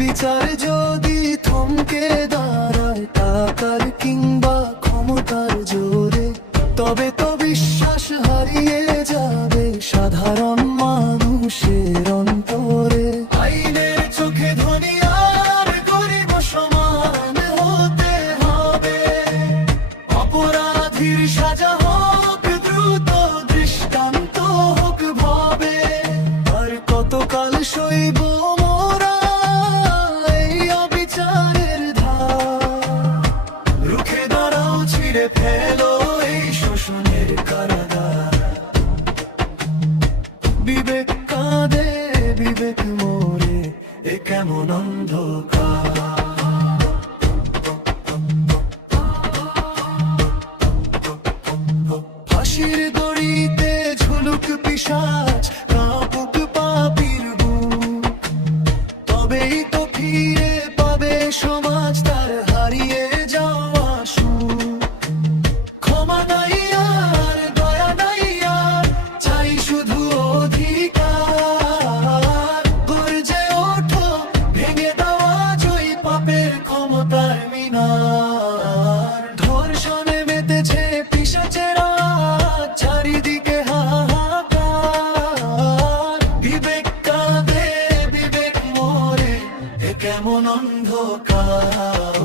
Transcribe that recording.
বিচার যদি থমকে দাঁড়ায় টাকার কিংবা ক্ষমতার জোরে, তবে তো বিশ্বাস হারিয়ে যাবে সাধারণ মানুষের অন্তরে। আইনের চোখে ধনী আর গরিব সমান হতে হবে, অপরাধীর সাজা হোক দ্রুত, দৃষ্টান্ত হোক ভাবে। আর কতকাল সইব মোরা এই অবিচারের ধার? রুখে দাঁড়াও, ছিঁড়ে ফেলো এই শোষণের কারাগার। বিবেক কাঁদে, বিবেক মরে, এ কেমন অন্ধকার। ফাঁসির দড়িতে ঝুলুক পিশাচ, কাঁপুক পাপীর বুক, তবেই তো ফিরে পাবে সমাজ তার হারিয়ে যাওয়া সুখ। ক্ষমা নাই আর, দয়া নাই আর, চাই শুধু অধিকার। গর্জে ওঠো, ভেঙে দেওয়া জয় পাপের ক্ষমতার মিনার। ধর্ষণে মেতেছে পিশাচেরা, চারিদিকে হাহাকার। বিবেক কাঁদে, বিবেক মরে, এ কেমন অন্ধকার।